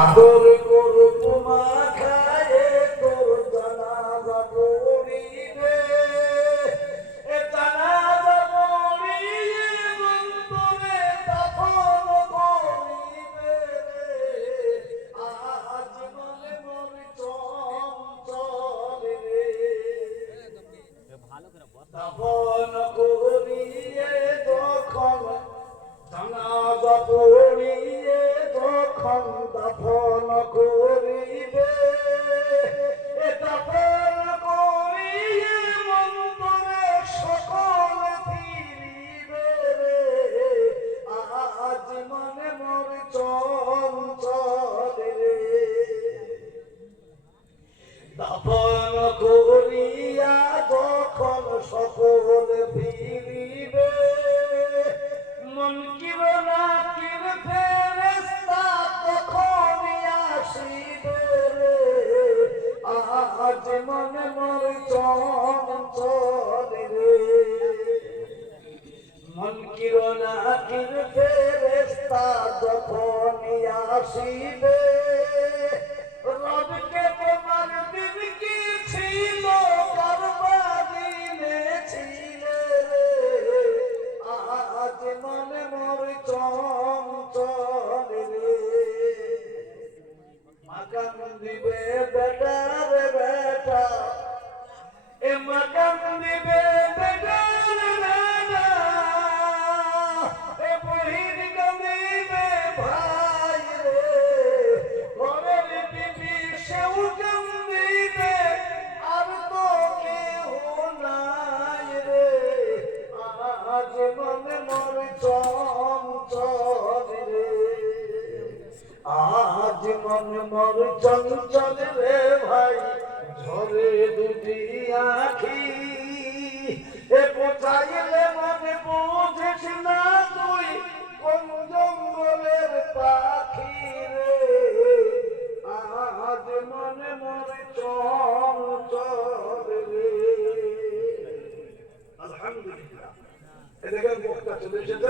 আদর করব মাথায় তোর জানাজা পড়িবে, এ জানাজা পড়িয়ে মন্তরে দাফন করিবে রে। আজ মনে মন চঞ্চল রে, দাফন করিয়ে যখন জানাজা পড়িয়ে যখন দাফন করিবে, এ দাফন করিয়ে মন্তরে সকল ফিরিবে রে। আজ মনে মন চঞ্চল রে, দাফন করিয়া যখন সকল ফিরিবে, মনকির নাকির ফেরেশতা তখন আসিবে রে। আজ মনে মন চঞ্চল রে, মনকির নাকির ফেরেশতা যখন আসিবে, রবকে তোমার দিন কি ছিল করবা দিনে ছিলে রে। আজ মনে মোর চঞ্চল রে, মাকাম দিবে বেটা রে বেটা, এ মাকাম দিবে বেটা রে বেটা, এ বহির কান্দিবে ভাই রে। ঘরের বিবি সেও কান্দিবে, আর তো কেহ নাই রে। আজ মনে মোর চঞ্চল রে, আজ মনে মোর চঞ্চল রে ভাই, ঝরে দুটি আখি। এ বোঝাইলে মনে বুঝিস না তুই কোন জঙ্গলের পাখি রে। আজ মনে মনে চঞ্চল রে। আলহামদুলিল্লাহ, এদিকে বক্তা চলে এসেছে।